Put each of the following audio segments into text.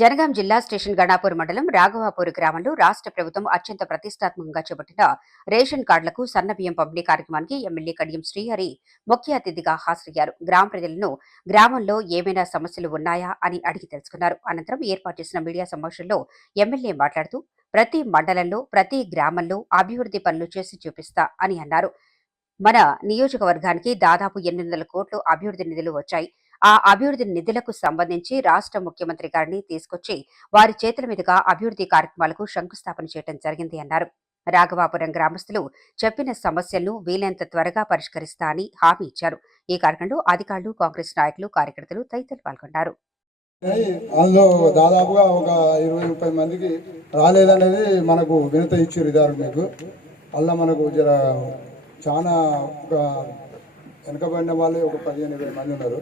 జనగాం జిల్లా స్టేషన్ గణాపూర్ మండలం రాఘవాపూర్ గ్రామంలో రాష్ట్ర ప్రభుత్వం అత్యంత ప్రతిష్టాత్మకంగా చేపట్టిన రేషన్ కార్డులకు సన్నబియ్యం పంపిణీ కార్యక్రమానికి ఎమ్మెల్యే కడియం శ్రీహరి ముఖ్య అతిథిగా హాజరయ్యారు. గ్రామ ప్రజలను గ్రామంలో ఏమైనా సమస్యలు ఉన్నాయా అని అడిగి తెలుసుకున్నారు. అనంతరం ఏర్పాటు చేసిన మీడియా సమావేశంలో ఎమ్మెల్యే మాట్లాడుతూ ప్రతి మండలంలో ప్రతి గ్రామంలో అభివృద్ధి పనులు చేసి చూపిస్తా అని అన్నారు. మన నియోజకవర్గానికి దాదాపు 800 కోట్లు అభివృద్ధి నిధులు వచ్చాయి. ఆ అభివృద్ధి నిధులకు సంబంధించి రాష్ట్ర ముఖ్యమంత్రి గారిని తీసుకొచ్చి వారి చేతుల మీదుగా అభివృద్ధి కార్యక్రమాలకు శంకుస్థాపన చేయడం జరిగింది అన్నారు. రాఘవాపురం గ్రామస్తులు చెప్పిన సమస్యలను వీలైనంత త్వరగా పరిష్కరిస్తా అని హామీ ఇచ్చారు. ఈ కార్యక్రమంలో అధికారులు, కాంగ్రెస్ నాయకులు, కార్యకర్తలు తదితరులు పాల్గొన్నారు. అందులో దాదాపుగా ఒక 20-30 మందికి రాలేదనేది మనకు వినత ఇచ్చారు. ఇదారు మీకు అలా మనకు జర చాలా ఒక వెనకబడిన వాళ్ళు ఒక 15-20 మంది ఉన్నారు.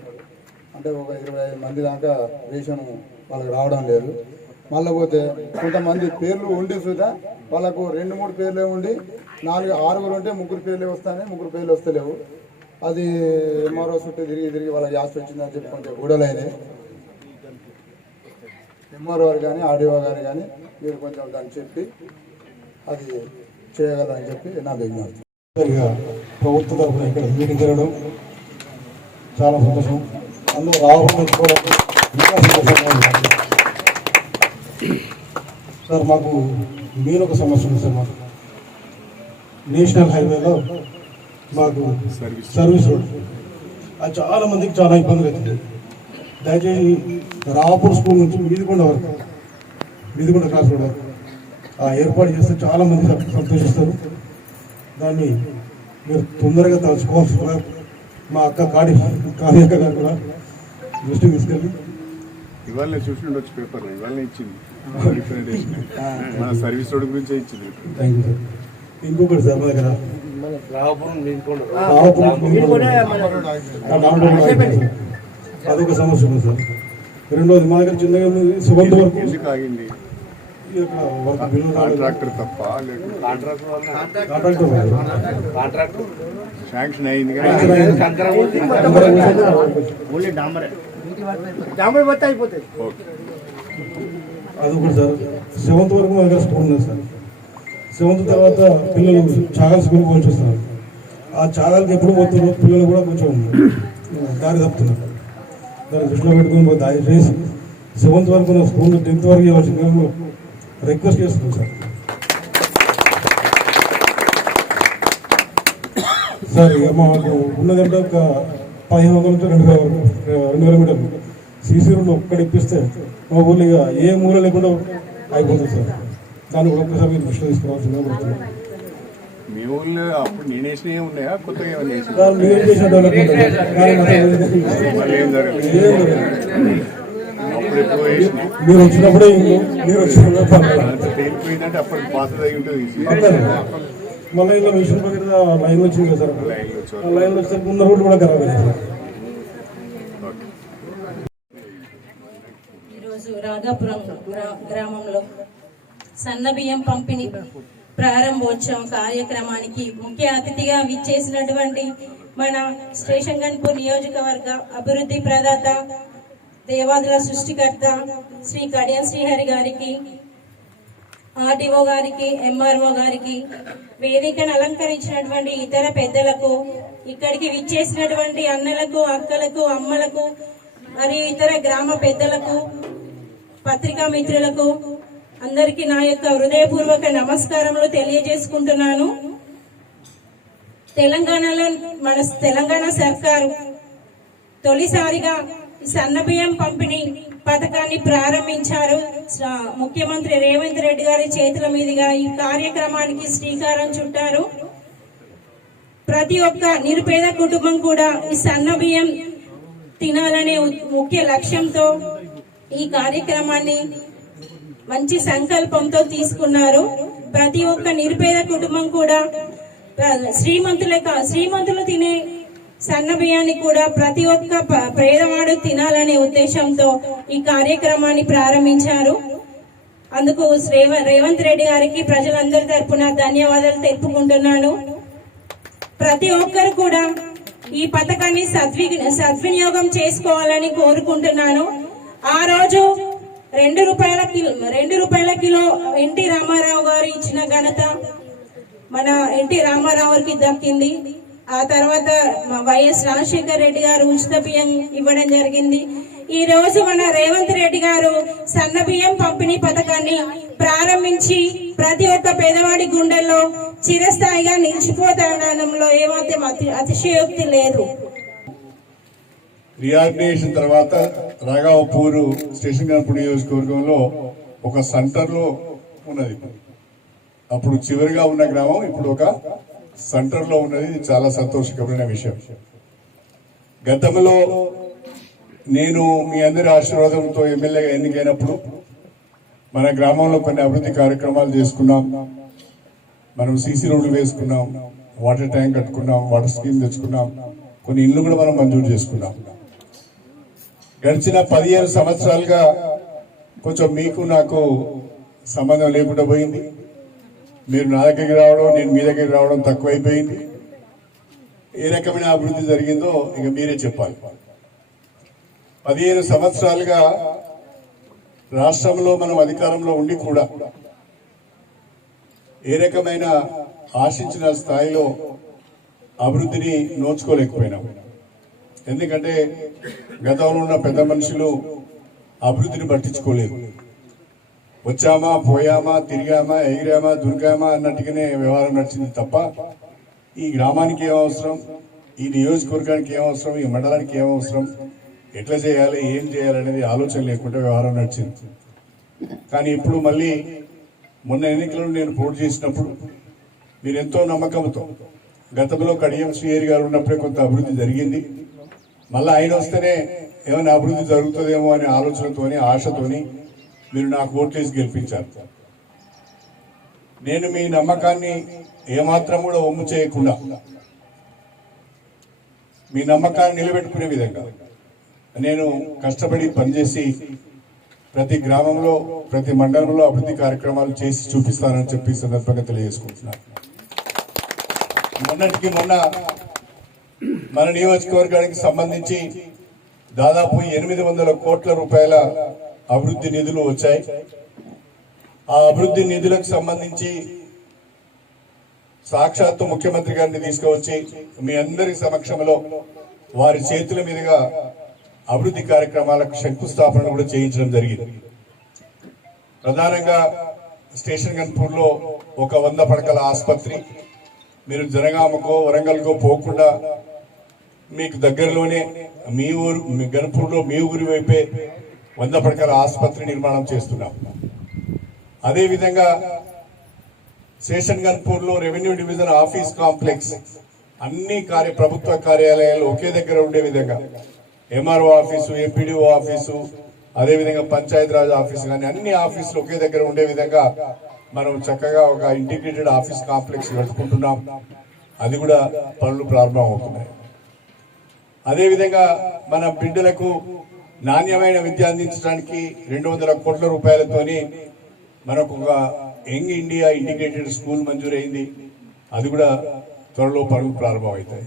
అంటే ఒక 25 మంది దాకా రేషన్ వాళ్ళకి రావడం లేదు. మళ్ళీ పోతే కొంతమంది పేర్లు ఉండి సుధా వాళ్ళకు 2-3 పేర్లే ఉండి 4-6 ఉంటే 3 పేర్లే వస్తాయి, 3 పేర్లు వస్తలేవు. అది ఎంఆర్ఓ చుట్టూ తిరిగి వాళ్ళకి యాస్ వచ్చిందని చెప్పి కొంచెం గొడవలైనాయి. ఎంఆర్ఓ గారు కానీ ఆర్డీఓ గారు కానీ మీరు కొంచెం దాన్ని చెప్పి అది చేయగలరని చెప్పి నా విజ్ఞప్తి. ప్రభుత్వ తరఫున ఇక్కడ మీటింగ్ జరగడం చాలా సంతోషం. అందులో రావడం ఇంకా సంతోషంగా. సార్ మాకు మీరు ఒక సమస్య ఉంది సార్. మాకు నేషనల్ హైవేలో మాకు సర్వీస్ రోడ్ అది చాలా మందికి చాలా ఇబ్బందులు అవుతుంది. దయచేసి రావపూర్ స్కూల్ నుంచి మీదికొండ క్లాస్ రోడ్ వరకు ఏర్పాటు చేస్తే చాలా మంది సంతోషిస్తారు. దాన్ని మీరు తొందరగా తలుచుకోవాల్సిందిగా మా అక్క కావ్యక్క గారు కూడా దృష్టికి తీసుకెళ్ళి ఇవాళ చూసి ఉండొచ్చు పేపర్ ఇవాళ ఇచ్చింది మన సర్వీస్ రోడ్ గురించి ఇచ్చింది. Thank you sir. ఇంకొకటి సార్ మా దగ్గర అదొక సమస్య ఉంది సార్. రెండోది మా దగ్గర చిన్నగా సుగంధ వరకు ఎందుకు ఆగింది? కాంట్రాక్టర్ తప్ప శాంక్షన్ అయింది కానీ అదొకటి సార్. 7th వరకు మా దగ్గర స్కూల్ ఉంది సార్. 7th తర్వాత పిల్లలు చాగల్ స్కూల్ పోల్చి వస్తున్నారు. ఆ చాగల్కి ఎప్పుడు పోతున్నారు పిల్లలు కూడా కొంచెం దారి తప్పుతున్నారు. దాన్ని దృష్టిలో పెట్టుకుని దయచేసి 7th వరకు ఉన్న స్కూల్ 10th వరకు ఇవ్వాల్సిన రిక్వెస్ట్ చేస్తున్నాం సార్. సార్ ఇక మాకు ఉన్నదంటే ఒక 1500 నుంచి 2 మీటర్లు సీసీ రోడ్లు ఒక్కటి ఇప్పిస్తే మా ఊళ్ళో ఇక ఏ మూల లేకుండా అయిపోతుంది సార్. దాన్ని కూడా ఒక్కసారి మీరు దృష్టిలో తీసుకోవాల్సిందిగా కోరుతున్నాం. మీ ఊళ్ళో అప్పుడు నేను వేసినవి ఉన్నాయా కొత్తగా మీరు చేసిన డెవలప్మెంట్ మీరు వచ్చినప్పుడే తేలిపోయిందంటే అప్పుడు పాత ఉంటుంది. మళ్ళీ ఇలా మిషన్ పక్కన లైన్ వచ్చింది కదా సార్. ఆ లైన్ వచ్చేసరికి ఉన్న రోడ్డు కూడా ఖరాబ్ అయింది సార్. ఈరోజు రాఘాపురం గ్రామంలో సన్నబియ్యం పంపిణీ ప్రారంభోత్సవం కార్యక్రమానికి ముఖ్య అతిథిగా విచ్చేసినటువంటి మన స్టేషన్ గన్పూర్ నియోజకవర్గ అభివృద్ధి ప్రదాత, దేవాదుల సృష్టికర్త శ్రీ కడియం శ్రీహరి గారికి, ఆర్డీఓ గారికి, ఎంఆర్ఓ గారికి, వేదికను అలంకరించినటువంటి ఇతర పెద్దలకు, ఇక్కడికి విచ్చేసినటువంటి అన్నలకు, అక్కలకు, అమ్మలకు మరియు ఇతర గ్రామ పెద్దలకు, పత్రికా మిత్రులకు అందరికీ నా యొక్క హృదయపూర్వక నమస్కారములు తెలియజేసుకుంటున్నాను. తెలంగాణలో మన తెలంగాణ సర్కారు తొలిసారిగా సన్నబియ్యం పంపిణీ పథకాన్ని ప్రారంభించారు. ముఖ్యమంత్రి రేవంత్ రెడ్డి గారి చేతుల మీదుగా ఈ కార్యక్రమానికి శ్రీకారం చుట్టారు. ప్రతి ఒక్క నిరుపేద కుటుంబం కూడా ఈ సన్నబియ్యం తినాలనే ముఖ్య లక్ష్యంతో ఈ కార్యక్రమాన్ని మంచి సంకల్పంతో ప్రతి ఒక్క నిరుపేద కుటుంబం కూడా శ్రీమంతులు తినే సన్న బియ్యాన్ని కూడా ప్రతి ఒక్క పేదవాడు తినాలనే ఉద్దేశంతో ఈ కార్యక్రమాన్ని ప్రారంభించారు. అందుకు రేవంత్ రెడ్డి గారికి ప్రజలందరి తరపున ధన్యవాదాలు తెలుపుకుంటున్నాను. ప్రతి ఒక్కరు కూడా ఈ పథకాన్ని సద్వినియోగం చేసుకోవాలని కోరుకుంటున్నాను. ఆ రోజు రూపాయల కిలో ఎన్టీ రామారావు గారు ఇచ్చిన ఘనత మన ఎన్టీ రామారావుకి దక్కింది. ఆ తర్వాత వైఎస్ రాజశేఖర్ రెడ్డి గారు ఉచిత బియ్యం ఇవ్వడం జరిగింది. ఈ రోజు మన రేవంత్ రెడ్డి గారు సన్న బియ్యం పంపిణీ పథకాన్ని ప్రారంభించి ప్రతి ఒక్క పేదవాడి గుండెల్లో చిరస్థాయిగా నిలిచిపోతాడంలో ఏమాత్రం అతిశయోక్తి లేదు. రీఆర్గనైజేషన్ తర్వాత రాఘవపూర్ స్టేషన్ గన్పూర్ నియోజకవర్గంలో ఒక సెంటర్లో ఉన్నది. అప్పుడు చివరిగా ఉన్న గ్రామం ఇప్పుడు ఒక సెంటర్లో ఉన్నది. ఇది చాలా సంతోషకరమైన విషయం. గతంలో నేను మీ అందరి ఆశీర్వాదంతో ఎమ్మెల్యేగా ఎన్నికైనప్పుడు మన గ్రామంలో కొన్ని అభివృద్ధి కార్యక్రమాలు చేసుకున్నాం. మనం సీసీ రోడ్లు వేసుకున్నాం, వాటర్ ట్యాంక్ కట్టుకున్నాం, వాటర్ స్కీమ్ తెచ్చుకున్నాం, కొన్ని ఇళ్ళు కూడా మనం మంజూరు చేసుకున్నాం. గడిచిన 15 సంవత్సరాలుగా కొంచెం మీకు నాకు సంబంధం లేకుండా పోయింది. మీరు నా దగ్గరికి రావడం, నేను మీ దగ్గరికి రావడం తక్కువైపోయింది. ఏ రకమైన అభివృద్ధి జరిగిందో ఇక మీరే చెప్పాలి. 15 సంవత్సరాలుగా రాష్ట్రంలో మనం అధికారంలో ఉండి కూడా ఏ రకమైన ఆశించిన స్థాయిలో అభివృద్ధిని నోచుకోలేకపోయినాం. ఎందుకంటే గతంలో ఉన్న పెద్ద మనుషులు అభివృద్ధిని పట్టించుకోలేదు. వచ్చామా, పోయామా, తిరిగామా, ఎగిరామా, దుర్గామా అన్నట్టుగానే వ్యవహారం నడిచింది తప్ప ఈ గ్రామానికి ఏం అవసరం, ఈ నియోజకవర్గానికి ఏం అవసరం, ఈ మండలానికి ఏం అవసరం, ఎట్లా చేయాలి, ఏం చేయాలనేది ఆలోచన లేకుండా వ్యవహారం నడిచింది. కానీ ఇప్పుడు మళ్ళీ మొన్న ఎన్నికలను నేను పోటీ చేసినప్పుడు మీరు ఎంతో నమ్మకంతో, గతంలో కడియం శ్రీహరి గారు ఉన్నప్పుడే కొంత అభివృద్ధి జరిగింది, మళ్ళీ ఆయన వస్తేనే ఏమైనా అభివృద్ధి జరుగుతుందేమో అనే ఆలోచనతోని, ఆశతోని మీరు నాకు ఓట్లేసి గెలిపించారు. నేను మీ నమ్మకాన్ని ఏమాత్రం కూడా ఒమ్ము చేయకుండా మీ నమ్మకాన్ని నిలబెట్టుకునే విధంగా నేను కష్టపడి పనిచేసి ప్రతి గ్రామంలో, ప్రతి మండలంలో అభివృద్ధి కార్యక్రమాలు చేసి చూపిస్తానని చెప్పి సందర్భంగా తెలియజేసుకుంటున్నాను. మొన్నటికి మొన్న మన నియోజకవర్గానికి సంబంధించి దాదాపు 800 కోట్ల రూపాయల అభివృద్ధి నిధులు వచ్చాయి. ఆ అభివృద్ధి నిధులకు సంబంధించి సాక్షాత్తు ముఖ్యమంత్రి గారిని తీసుకువచ్చి మీ అందరి సమక్షంలో వారి చేతుల మీదుగా అభివృద్ధి కార్యక్రమాలకు శంకుస్థాపన కూడా చేయించడం జరిగింది. ప్రధానంగా స్టేషన్ గన్పూర్ లో ఒక 100 పడకల ఆసుపత్రి, మీరు జనగామకో వరంగల్కో పోకుండా మీకు దగ్గరలోనే మీ ఊరు గన్పూర్లో మీ ఊరి వైపే 100 పడకల ఆసుపత్రి నిర్మాణం చేస్తున్నాం. అదేవిధంగా స్టేషన్ గన్పూర్ లో రెవెన్యూ డివిజన్ ఆఫీస్ కాంప్లెక్స్ అన్ని ప్రభుత్వ కార్యాలయాలు ఒకే దగ్గర ఉండే విధంగా ఎంఆర్ఓ ఆఫీసు, ఎంపీడీఓ ఆఫీసు, అదేవిధంగా పంచాయతీరాజ్ ఆఫీసు కానీ అన్ని ఆఫీసులు ఒకే దగ్గర ఉండే విధంగా మనం చక్కగా ఒక ఇంటిగ్రేటెడ్ ఆఫీస్ కాంప్లెక్స్ కట్టుకుంటున్నాం. అది కూడా పనులు ప్రారంభం అవుతున్నాయి. అదేవిధంగా మన బిడ్డలకు నాణ్యమైన విద్య అందించడానికి 200 కోట్ల రూపాయలతోని మనకు ఒక యంగ్ ఇండియా ఇంటిగ్రేటెడ్ స్కూల్ మంజూరైంది. అది కూడా త్వరలో పనులు ప్రారంభం అవుతాయి.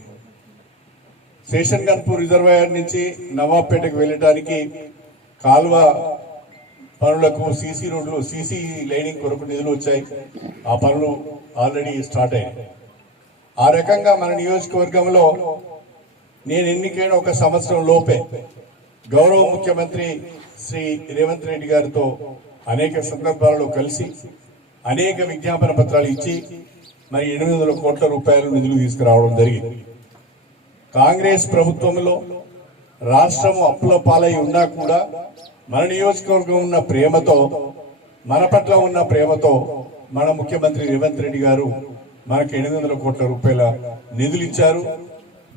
స్టేషన్ గన్పూర్ రిజర్వాయర్ నుంచి నవాబ్పేటకు వెళ్ళటానికి కాలువ పనులకు సీసీ రోడ్లు, సీసీ లైనింగ్ కొరకు నిధులు వచ్చాయి. ఆ పనులు ఆల్రెడీ స్టార్ట్ అయ్యాయి. ఆ రకంగా మన నియోజకవర్గంలో నేను ఎన్నికైన 1 సంవత్సరం లోపే గౌరవ ముఖ్యమంత్రి శ్రీ రేవంత్ రెడ్డి గారితో అనేక సందర్భాలలో కలిసి అనేక విజ్ఞాపన పత్రాలు ఇచ్చి మరి 800 కోట్ల రూపాయలు నిధులు తీసుకురావడం జరిగింది. కాంగ్రెస్ ప్రభుత్వంలో రాష్ట్రం అప్పుల పాలై ఉన్నా కూడా మన నియోజకవర్గం ఉన్న ప్రేమతో, మన పట్ల ఉన్న ప్రేమతో మన ముఖ్యమంత్రి రేవంత్ రెడ్డి గారు మనకి 800 కోట్ల రూపాయల నిధులు ఇచ్చారు.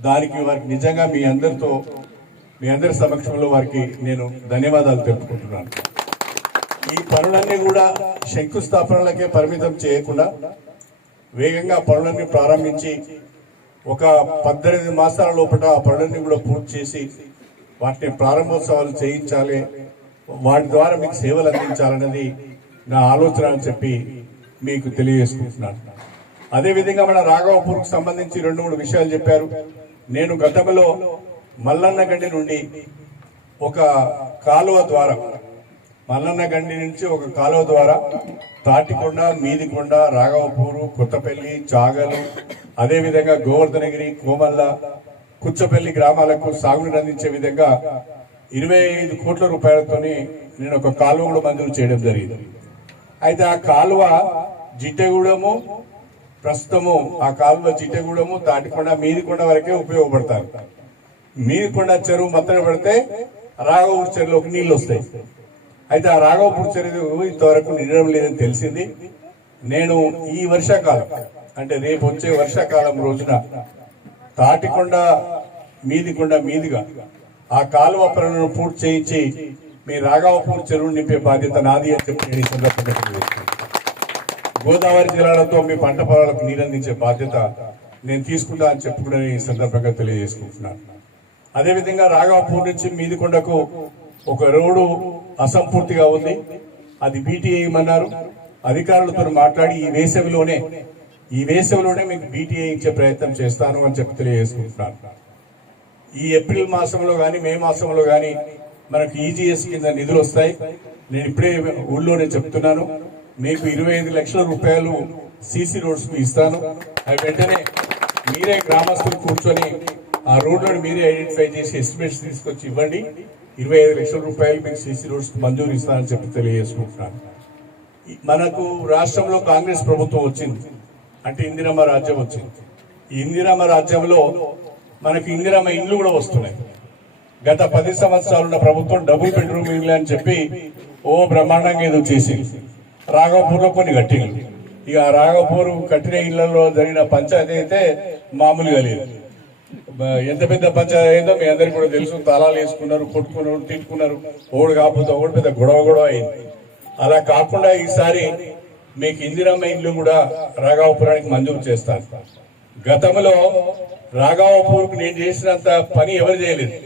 దానికి వారికి నిజంగా మీ అందరి సమక్షంలో వారికి నేను ధన్యవాదాలు తెలుపుకుంటున్నాను. ఈ పనులన్నీ కూడా శంకుస్థాపనలకే పరిమితం చేయకుండా వేగంగా పనులన్నీ ప్రారంభించి ఒక 18 మాసాల లోపల ఆ పనులన్నీ కూడా పూర్తి చేసి వాటిని ప్రారంభోత్సవాలు చేయించాలి, వాటి ద్వారా మీకు సేవలు అందించాలన్నది నా ఆలోచన అని చెప్పి మీకు తెలియజేసుకుంటున్నాను. అదేవిధంగా మన రాఘవపూర్కు సంబంధించి 2-3 విషయాలు చెప్పారు. నేను గతంలో మల్లన్నగండి నుండి ఒక కాలువ ద్వారా మల్లన్న గండి నుంచి ఒక కాలువ ద్వారా తాటికొండ, మీదికొండ, రాఘవపూరు, కొత్తపల్లి, చాగలు, అదేవిధంగా గోవర్ధనగిరి, కోమల్ల, కుచ్చపల్లి గ్రామాలకు సాగునీరు అందించే విధంగా 25 కోట్ల రూపాయలతోని నేను ఒక కాలువ కూడా మంజూరు చేయడం జరిగింది. అయితే ఆ కాలువ జిట్టెగూడెము, ప్రస్తుతము ఆ కాలువ జిట్టెగూడెము, తాటికొండ, మీదికొండ వరకే ఉపయోగపడతారు. మీదికొండ చెరువు మత్తన పడితే రాఘవపూర్ చెరువులోకి నీళ్లు వస్తాయి. అయితే ఆ రాఘవపూర్ చెరువు ఇంతవరకు నిండడం లేదని తెలిసింది. నేను ఈ వర్షాకాలం అంటే రేపు వచ్చే వర్షాకాలం రోజున తాటికొండ, మీదికొండ మీదుగా ఆ కాలువ పనులను పూర్తి చేయించి మీ రాఘవపూర్ చెరువు నింపే బాధ్యత నాది అని చెప్పి నేను ఈ సందర్భంగా తెలియజేస్తున్నాను. గోదావరి జిల్లాలతో మీ పంట పొలాలకు నీరందించే బాధ్యత నేను తీసుకుంటా అని చెప్పి కూడా ఈ సందర్భంగా తెలియజేసుకుంటున్నాను. అదేవిధంగా రాఘవపూర్ నుంచి మీదికొండకు ఒక రోడ్డు అసంపూర్తిగా ఉంది. అది బీటీ వేయమన్నారు. అధికారులతో మాట్లాడి ఈ వేసవిలోనే మీకు బీటీ వేయించే ప్రయత్నం చేస్తాను అని చెప్పి తెలియజేసుకుంటున్నాను. ఈ ఏప్రిల్ మాసంలో కానీ మే మాసంలో కానీ మనకు ఈజీఎస్ కింద నిధులు వస్తాయి. నేను ఇప్పుడే ఊళ్ళోనే చెప్తున్నాను, మీకు 25 లక్షల రూపాయలు సీసీ రోడ్స్ ఇస్తాను. అవి వెంటనే మీరే గ్రామస్తులు కూర్చొని ఆ రోడ్లను మీరే ఐడెంటిఫై చేసి ఎస్టిమేట్స్ తీసుకొచ్చి ఇవ్వండి. 25 లక్షల రూపాయలు మీకు సీసీ రోడ్స్ మంజూరు ఇస్తానని చెప్పి తెలియజేసుకుంటున్నాను. మనకు రాష్ట్రంలో కాంగ్రెస్ ప్రభుత్వం వచ్చింది అంటే ఇందిరమ్మ రాజ్యం వచ్చింది. ఈ ఇందిరమ్మ రాజ్యంలో మనకు ఇందిరమ్మ ఇండ్లు కూడా వస్తున్నాయి. గత 10 సంవత్సరాలు ఉన్న ప్రభుత్వం డబుల్ బెడ్రూమ్ ఇల్లు అని చెప్పి బ్రహ్మాండంగా ఏదో చేసింది. రాఘవపూర్లో కొన్ని కట్టిండ్లు. ఇక రాఘవపూర్ కట్టిన ఇళ్లలో జరిగిన పంచాయతీ అయితే మామూలుగా లేదు. ఎంత పెద్ద పంచాయతీ అయిందో మీ అందరికీ కూడా తెలుసు. తాళాలు వేసుకున్నారు, కొట్టుకున్నారు, తిట్టుకున్నారు. ఓడు కాకపోతే ఒకటి పెద్ద గొడవ అయింది. అలా కాకుండా ఈసారి మీకు ఇందిరమ్మ ఇల్లు కూడా రాఘవపురానికి మంజూరు చేస్తాను. గతంలో రాఘవపూర్కు నేను చేసినంత పని ఎవరు చేయలేదు.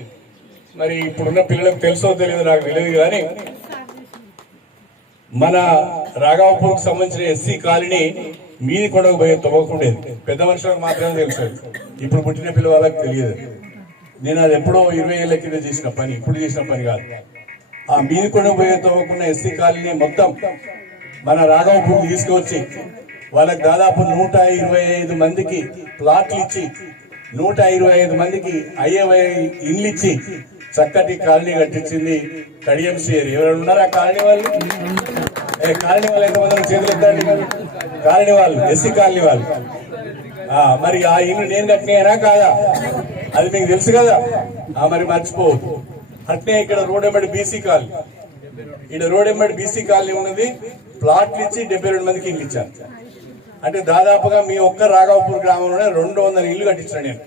మరి ఇప్పుడున్న పిల్లలకు తెలుసో తెలియదు నాకు తెలియదు, కానీ మన రాఘవపూర్కు సంబంధించిన ఎస్సీ కాలనీ మీదికొండకు పోయే తవ్వకుండేది. పెద్ద మనుషులకు మాత్రమే తెలుసు. ఇప్పుడు పుట్టిన పిల్ల వాళ్ళకి తెలియదు. నేను అది ఎప్పుడో 20 ఏళ్ల కింద చేసిన పని, ఇప్పుడు చేసిన పని కాదు. ఆ మీదికొండకు పోయే తవ్వకున్న ఎస్సీ కాలనీ మొత్తం మన రాఘవపూర్కు తీసుకువచ్చి వాళ్ళకి దాదాపు 125 మందికి ప్లాట్లు ఇచ్చి 125 మందికి అయ్యే ఇండ్లు ఇచ్చి చక్కటి కాలనీ కట్టించింది కడియం శ్రీహరి. ఎవరైనా ఉన్నారా కాలనీ వాళ్ళు? కాలనీ వాళ్ళు ఎంతమంది చేతులు ఎత్తండి. కాలనీ వాళ్ళు, ఎస్సీ కాలనీ వాళ్ళు. మరి ఆ ఇల్లు నేను కట్టినాయనా కాదా? అది మీకు తెలుసు కదా. మరి మర్చిపోవద్దు. అట్నే ఇక్కడ రోడ్ ఎంబడి బీసీ కాలనీ, ఇక్కడ రోడ్ ఎంబడి బీసీ కాలనీ ఉన్నది. ప్లాట్లు ఇచ్చి 72 మందికి ఇల్లు ఇచ్చాను. అంటే దాదాపుగా మీ ఒక్క రాఘవపూర్ గ్రామంలోనే 200 ఇల్లు కట్టించాను నేను.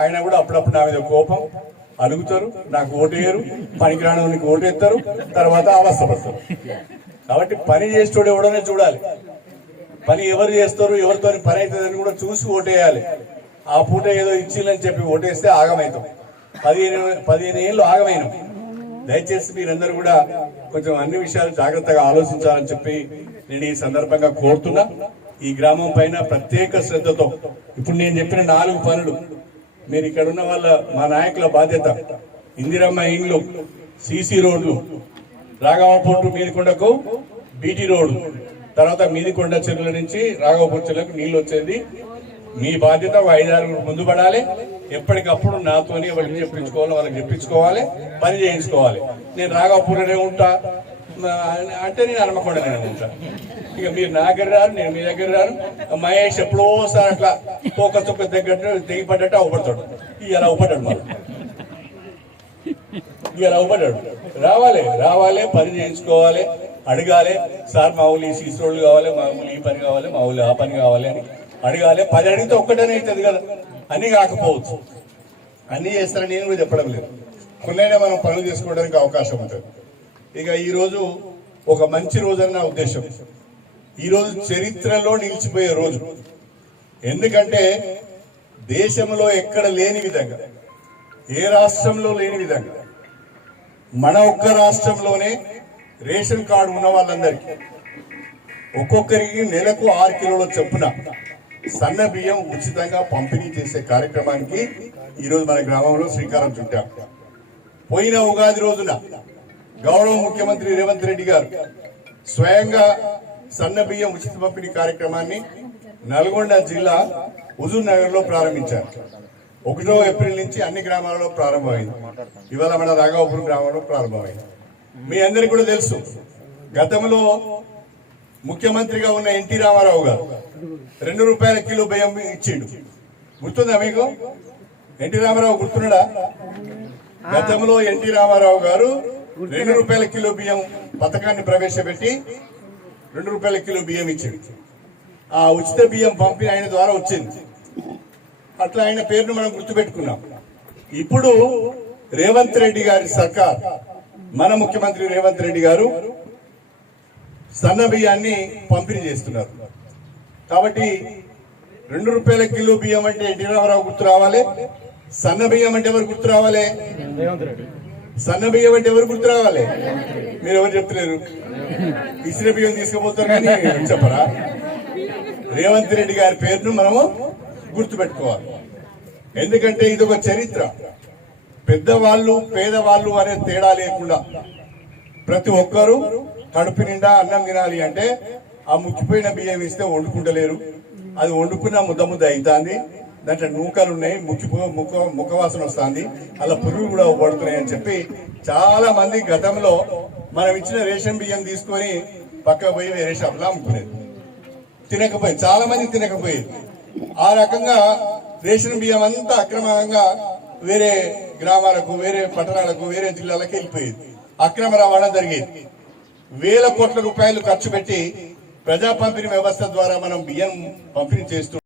ఆయన కూడా అప్పుడప్పుడు నా మీద కోపం, అలుగుతారు, నాకు ఓటేయరు, పనికిరానికి ఓటేస్తారు, తర్వాత అవస్థపడతారు. కాబట్టి పని చేసేటోడు ఎవడనే చూడాలి. పని ఎవరు చేస్తారు, ఎవరితో పని అవుతుందని కూడా చూసి ఓటేయాలి. ఆ పూట ఏదో ఇచ్చిల్లని చెప్పి ఓటేస్తే ఆగమవుతాం. 15 ఏళ్ళు ఆగమైనాం. దయచేసి మీరందరూ కూడా కొంచెం అన్ని విషయాలు జాగ్రత్తగా ఆలోచించాలని చెప్పి నేను ఈ సందర్భంగా కోరుతున్నా. ఈ గ్రామం పైన ప్రత్యేక శ్రద్ధతో ఇప్పుడు నేను చెప్పిన 4 పనులు మీరు ఇక్కడ ఉన్న వాళ్ళ మా నాయకుల బాధ్యత. ఇందిరమ్మ ఇండ్లు, సీసీ రోడ్లు, రాఘవపూర్ టు మీదికొండకు బీటీ రోడ్డు, తర్వాత మీదికొండ చెరువుల నుంచి రాఘవపూర్ చెరువులకు నీళ్లు వచ్చేది మీ బాధ్యత. 5-6 ముందు పడాలి. ఎప్పటికప్పుడు నాతోని వాళ్ళకి చెప్పించుకోవాలి, వాళ్ళకి చెప్పించుకోవాలి, పని చేయించుకోవాలి. నేను రాఘవపూర్లోనే ఉంటా అంటే నేను హన్మకొండనే ఉంటా. ఇక మీరు నా దగ్గర రారు, నేను మీ దగ్గర రాను. మహేష్ ఎప్పుడోసారి అట్లా తొక్క దగ్గర తెగిపడ్డట్టు అవపడతాడు. ఇలా అవపడ్డాడు, మళ్ళీ ఇలా అవపడ్డాడు. రావాలి, పని చేయించుకోవాలి, అడగాలి. సార్ మా ఊళ్ళు ఈ సీసీ రోడ్లు కావాలి, మా ఊళ్ళు ఈ పని కావాలి, మా ఊళ్ళు ఆ పని కావాలి అని అడగాలి. 10 అడిగితే ఒక్కటనే అవుతుంది కదా. అన్ని కాకపోవచ్చు, అన్ని చేస్తారని నేను కూడా చెప్పడం లేదు. కొన్నైనా మనం పనులు చేసుకోవడానికి అవకాశం ఉంటుంది. ఇక ఈరోజు ఒక మంచి రోజు అని నా ఉద్దేశం. ఈరోజు చరిత్రలో నిలిచిపోయే రోజు. ఎందుకంటే దేశంలో ఎక్కడ లేని విధంగా, ఏ రాష్ట్రంలో లేని విధంగా మన ఒక్క రాష్ట్రంలోనే రేషన్ కార్డు ఉన్న వాళ్ళందరికీ ఒక్కొక్కరికి నెలకు 6 కిలోల చొప్పున సన్న బియ్యం ఉచితంగా పంపిణీ చేసే కార్యక్రమానికి ఈరోజు మన గ్రామంలో శ్రీకారం చుట్టాం. పోయిన ఉగాది రోజున గౌరవ ముఖ్యమంత్రి రేవంత్ రెడ్డి గారు స్వయంగా సన్న బియ్యం ఉచిత పంపిణీ కార్యక్రమాన్ని నల్గొండ జిల్లా హుజూర్ నగర్ లో ప్రారంభించారు. 1వ ఏప్రిల్ నుంచి అన్ని గ్రామాలలో ప్రారంభమైంది. ఇవాళ మన రాఘవపురం గ్రామంలో ప్రారంభమైంది. మీ అందరికీ కూడా తెలుసు, గతంలో ముఖ్యమంత్రిగా ఉన్న ఎన్టీ రామారావు గారు 2 రూపాయల కిలో బియ్యం ఇచ్చిండు. గుర్తుందా మీకు? ఎన్టీ రామారావు గుర్తున్నాడా? గతంలో ఎన్టీ రామారావు గారు 2 రూపాయల కిలో బియ్యం పథకాన్ని ప్రవేశపెట్టి 2 రూపాయల కిలో బియ్యం ఇచ్చిండు. ఆ ఉచిత బియ్యం పంపిణీ ఆయన ద్వారా వచ్చింది. అట్లా ఆయన పేరును మనం గుర్తుపెట్టుకున్నాం. ఇప్పుడు రేవంత్ రెడ్డి గారి సర్కార్, మన ముఖ్యమంత్రి రేవంత్ రెడ్డి గారు సన్న బియ్యాన్ని పంపిణీ చేస్తున్నారు. కాబట్టి 2 రూపాయల కిలో బియ్యం అంటే ఎన్టీ రామారావు గుర్తు రావాలి. సన్న బియ్యం అంటే ఎవరు గుర్తు రావాలి? సన్న బియ్యం అంటే ఎవరు గుర్తు రావాలి? మీరు ఎవరు చెప్తలేరు? ఇసిన బియ్యం తీసుకుపోతారు కానీ చెప్పరా? రేవంత్ రెడ్డి గారి పేరును మనము గుర్తుపెట్టుకోవాలి. ఎందుకంటే ఇది ఒక చరిత్ర. పెద్దవాళ్ళు పేదవాళ్ళు అనే తేడా లేకుండా ప్రతి ఒక్కరూ కడుపు నిండా అన్నం తినాలి అంటే ఆ ముక్కిపోయిన బియ్యం ఇస్తే వండుకుంటలేరు. అది వండుకున్న ముద్ద ముద్ద అవుతుంది, దాంట్లో నూకలు ఉన్నాయి, ముఖవాసన వస్తుంది, అలా పురుగులు కూడా పడుతున్నాయి అని చెప్పి చాలా మంది గతంలో మనం ఇచ్చిన రేషన్ బియ్యం తీసుకొని పక్క పోయి వేరే షాప్లో అమ్ముకునేది, తినకపోయేది. చాలా మంది తినకపోయేది. ఆ రకంగా రేషన్ బియ్యం అంతా అక్రమంగా వేరే గ్రామాలకు, వేరే పట్టణాలకు, వేరే జిల్లాలకు వెళ్ళిపోయేది. అక్రమ రవాణా జరిగేది. వేల కోట్ల రూపాయలు ఖర్చు పెట్టి ప్రజా పంపిణీ వ్యవస్థ ద్వారా మనం బియ్యం పంపిణీ చేస్తూ